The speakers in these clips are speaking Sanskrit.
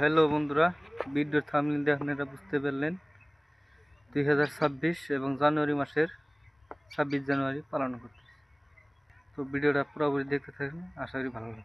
হ্যালো বন্ধুরা, ভিডিওর থামলিন দিয়ে আপনারা বুঝতে পারলেন, দুই হাজার ছাব্বিশ এবং জানুয়ারি মাসের ছাব্বিশ জানুয়ারি পালন করতে তো ভিডিওটা পুরোপুরি দেখতে থাকুন, আশা করি ভালো লাগবে।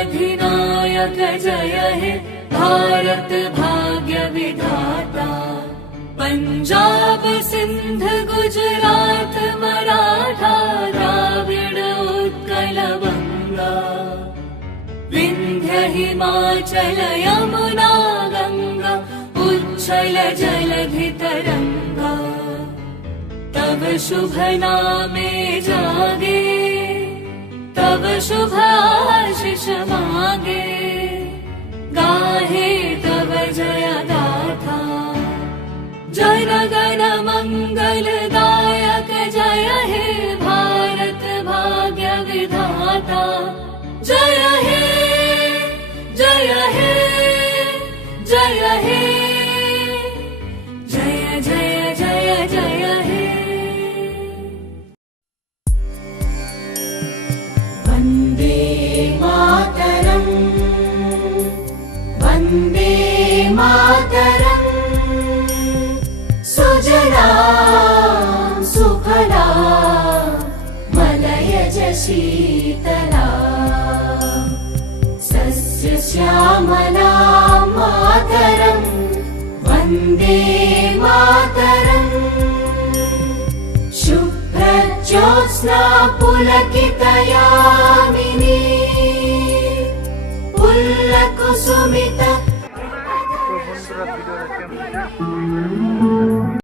अधिनायक जय हे भारत भाग्य विधाता पंजाब सिंध गुजरात मराठा द्राविड उत्कल बंगा विंध्य हिमाचल यमुना गंगा उच्छल जलधि तरंगा तव शुभ नामे जागे तव शुभ आशिष मागे। गाहे तव जय गाथा। जन गण मंगलदायक जय हे भारत भाग्य विधाता। जय हे जय हे जय हे। जय जय जय जय हे वन्दे मातरम्। सुजला सुफला मलयज शीतला। सस्य श्यामला मातरम्। वन्दे मातरम्। शुभ्रज्योत्स्ना पुलकितयामिनी